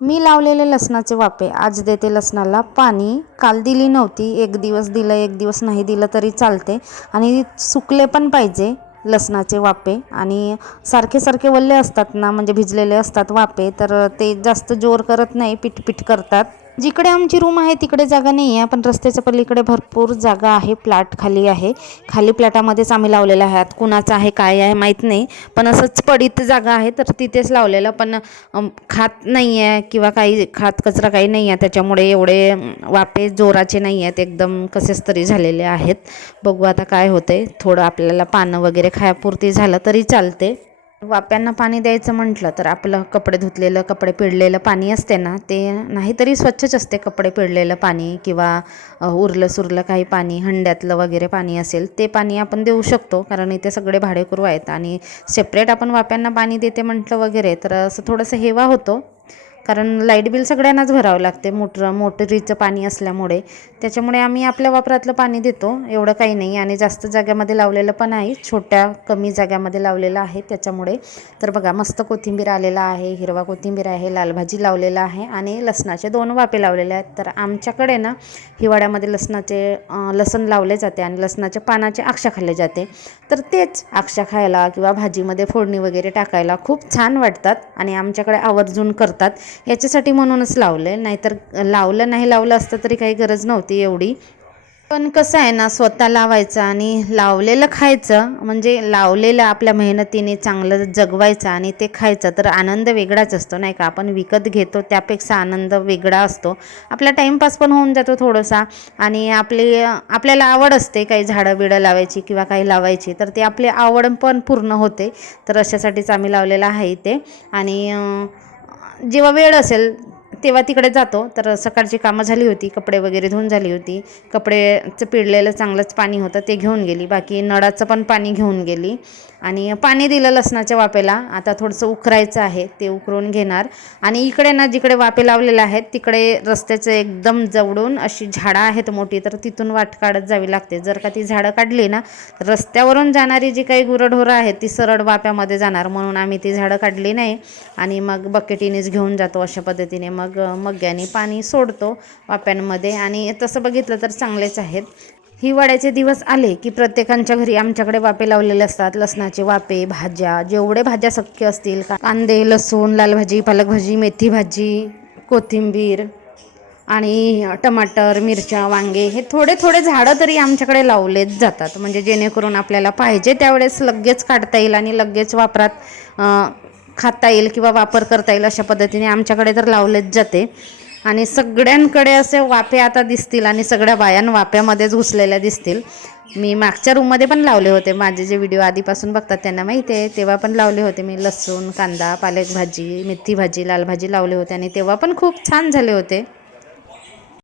मी लावलेले लसणाचे वाफे. आज देते लसणाला पाणी. काल दिली नव्हती. एक दिवस दिलं एक दिवस नाही दिलं तरी चालते. आणि सुकले पण पाहिजे लसणाचे वाफे. आणि सारखे सारखे वल्ले असतात ना म्हणजे भिजलेले असतात वाफे तर ते जास्त जोर करत नाही पिटपिट करतात. जिकडे आमची रूम आहे तिकडे जागा नाही आहे पण रस्त्याच्या पलीकडे भरपूर जागा आहे प्लॅट खाली आहे. खाली प्लॅटामध्येच आम्ही लावलेलं आहे आत कुणाचं आहे काय आहे माहीत नाही. पण असंच पडीत जागा आहे तर तिथेच लावलेलं. पण खात नाही आहे किंवा काही खात कचरा काही नाही आहे त्याच्यामुळे एवढे वापे जोराचे नाही आहेत एकदम कसेच तरी झालेले आहेत. बघू आता काय होते थोडं आपल्याला पानं वगैरे खायापुरती झालं तरी चालते वाप्यांना पाणी द्यायचं म्हटलं तर आपलं कपडे धुतलेलं कपडे पिळलेलं पाणी असते ना ते नाहीतरी स्वच्छच असते कपडे पिळलेलं पाणी किंवा उरलं सुरलं काही पाणी हंड्यातलं वगैरे पाणी असेल ते पाणी आपण देऊ शकतो कारण इथे सगळे भाडेकरू आहेत आणि सेपरेट आपण वाप्यांना पाणी देते म्हटलं वगैरे तर असं थोडंसं हेवा होतो. कारण लाइट बिल सगळ्यांनाच भरावं लागते मोटर मोटरीचं पाणी असल्यामुळे. त्याच्यामुळे आम्ही आपल्या वापरातलं पाणी देतो एवढं काही नाही. आणि जास्त जाग्यामध्ये लावलेलं पण आहे छोट्या कमी जाग्यामध्ये लावलेलं आहे त्याच्यामुळे. तर बघा मस्त कोथिंबीर आलेला आहे हिरवा कोथिंबीर आहे लाल भाजी लावलेला आहे आणि लसणाचे दोन वाफे लावलेले आहेत. तर आमच्याकडे ना हिवाळ्यामध्ये लसणाचे लसण लावले जाते आणि लसणाच्या पानाचे आक्षा खाल्ले जाते. तर तेच आक्षा खायला किंवा भाजीमध्ये फोडणी वगैरे टाकायला खूप छान वाटतात आणि आमच्याकडे आवर्जून करतात. याच्यासाठी म्हणूनच लावलं आहे नाहीतर लावलं नाही लावलं असतं तरी काही गरज नव्हती एवढी. पण कसं आहे ना स्वतः लावायचं आणि लावलेलं खायचं म्हणजे लावलेलं आपल्या मेहनतीने चांगलं जगवायचं आणि ते खायचं तर आनंद वेगळाच असतो नाही का? आपण विकत घेतो त्यापेक्षा आनंद वेगळा असतो. आपला टाईमपास पण होऊन जातो थोडासा आणि आपली आपल्याला आवड असते काही झाडं बिडं लावायची किंवा काही लावायची तर ती आपली आवड पण पूर्ण होते. तर अशासाठीच आम्ही लावलेलं आहे ते. आणि जेव्हा वेळ असेल तेव्हा तिकडे जातो. तर सकाळची कामं झाली होती कपडे वगैरे धुवून झाली होती. कपडेचं पिळलेलं चांगलंच पाणी होतं ते घेऊन गेली. बाकी नळाचं पण पाणी घेऊन गेली. आणि पाणी दिलं लसणाच्या वापेला आता थोडंसं उकरायचं आहे ते उकरून घेणार. आणि इकडे ना जिकडे वापे लावलेले आहेत तिकडे रस्त्याचं एकदम जवळून अशी झाडं आहेत मोठी तर तिथून वाट काढत जावी लागते. जर का ती झाडं काढली ना रस्त्यावरून जाणारी जी काही गुरंढोरं आहेत ती सरळ वाप्यामध्ये जाणार. म्हणून आम्ही ती झाडं काढली नाही. आणि मग बकेटीनेच घेऊन जातो अशा पद्धतीने. मग मग्याने पाणी सोडतो वाप्यांमध्ये आणि तसं बघितलं तर चांगलेच आहेत. हिवाळ्याचे दिवस आले की प्रत्येकांच्या घरी आमच्याकडे वापे लावलेले असतात. लसणाचे वापे भाज्या जेवढे भाज्या शक्य असतील का कांदे लसूण लाल भाजी पालक भाजी मेथी भाजी कोथिंबीर आणि टमाटर मिरच्या वांगे हे थोडे थोडे झाडं तरी आमच्याकडे लावलेच जातात. म्हणजे जेणेकरून आपल्याला पाहिजे त्यावेळेस लगेच काढता येईल आणि लगेच वापरात खाता येईल किंवा वापर करता येईल अशा पद्धतीने आमच्याकडे तर लावलेच जाते. आणि सगळ्यांकडे असे वाफे आता दिसतील आणि सगळ्या बायां वाफ्यामध्येच घुसलेल्या दिसतील. मी मागच्या रूममध्ये पण लावले होते. माझे जे व्हिडिओ आधीपासून बघतात त्यांना माहिती आहे तेव्हा पण लावले होते मी. लसूण कांदा पालक भाजी मेथी भाजी लाल भाजी लावले होते आणि तेव्हा पण खूप छान झाले होते.